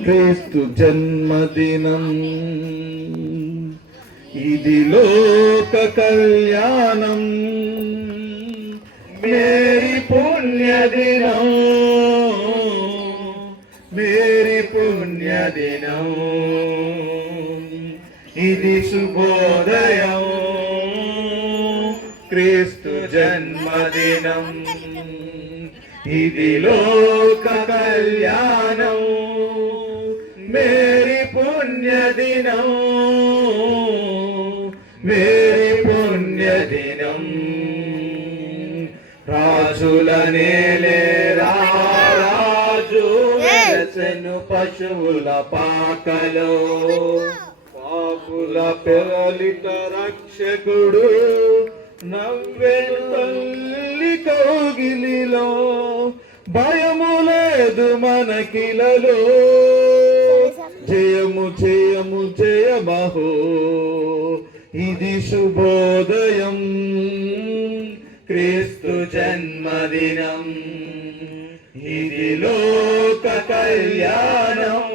క్రీస్తు జన్మదినం ఇది లోక కళ్యాణం మేరీ పుణ్యదినం మేరీ పుణ్యదినం ఇది శుభోదయం క్రీస్తు జన్మదినం ఇది లోక కళ్యాణం మేరీ పుణ్యదినం మేరీ పుణ్యదినం రాజుల నేలే రాజు వెలసెను పశువుల పాకలో పాపుల పెరలిట రక్షకుడు నవ్వెను తల్లి కౌగిలిలో భయము లేదు మనకిలలో జయము జయము జయమహో ఇది శుభోదయం క్రీస్తు జన్మదినం ఇది లోక కళ్యాణం